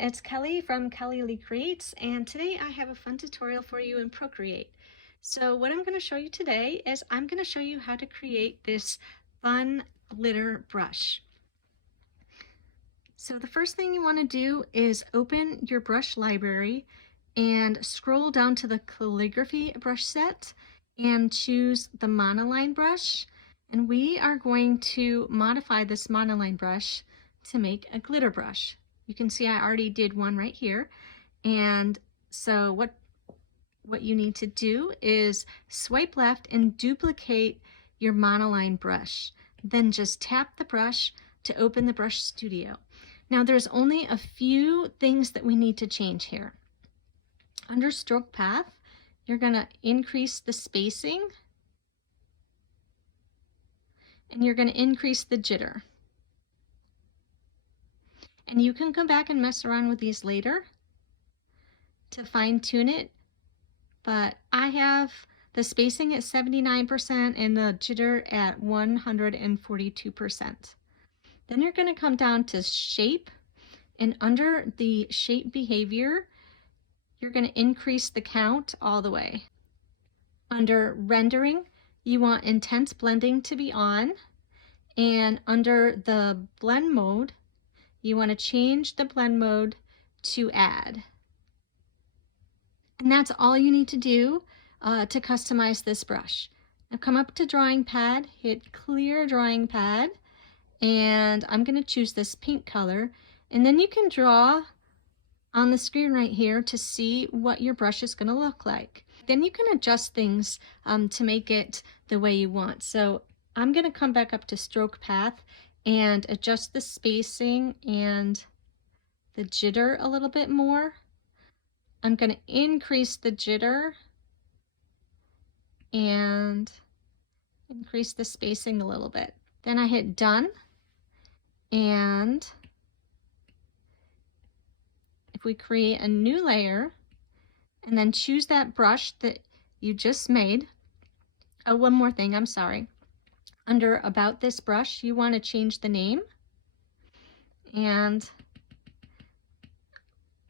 it's Kelly from Kelly Lee Creates, and today I have a fun tutorial for you in Procreate. So what I'm going to show you today is I'm going to show you how to create this fun glitter brush. So the first thing you want to do is open your brush library and scroll down to the calligraphy brush set and choose the monoline brush. And we are going to modify this monoline brush to make a glitter brush. You can see I already did one right here. And so what you need to do is swipe left and duplicate your monoline brush. Then just tap the brush to open the brush studio. Now there's only a few things that we need to change here. Under stroke path, you're going to increase the spacing and you're going to increase the jitter. And you can come back and mess around with these later to fine tune it, but I have the spacing at 79% and the jitter at 142%. Then you're going to come down to shape, and under the shape behavior, you're going to increase the count all the way. Under rendering, you want intense blending to be on, and under the blend mode, you want to change the blend mode to add. And that's all you need to do to customize this brush. Now come up to drawing pad, hit clear drawing pad, and I'm going to choose this pink color, and then you can draw on the screen right here to see what your brush is going to look like. Then you can adjust things to make it the way you want. So I'm going to come back up to stroke path and adjust the spacing and the jitter a little bit more. I'm going to increase the jitter and increase the spacing a little bit. Then I hit done, and if we create a new layer and then choose that brush that you just made. Oh, one more thing, I'm sorry. Under about this brush, you want to change the name, and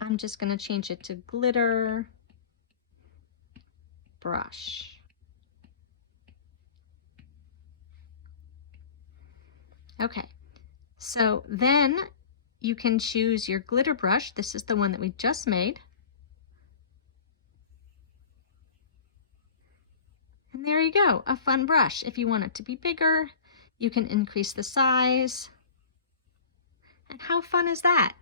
I'm just going to change it to glitter brush. Okay, so then you can choose your glitter brush. This is the one that we just made. And there you go, a fun brush. If you want it to be bigger, you can increase the size. And how fun is that?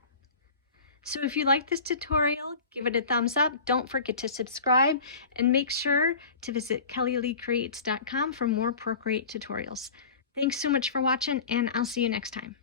So if you like this tutorial, give it a thumbs up. Don't forget to subscribe and make sure to visit kellyleecreates.com for more Procreate tutorials. Thanks so much for watching, and I'll see you next time.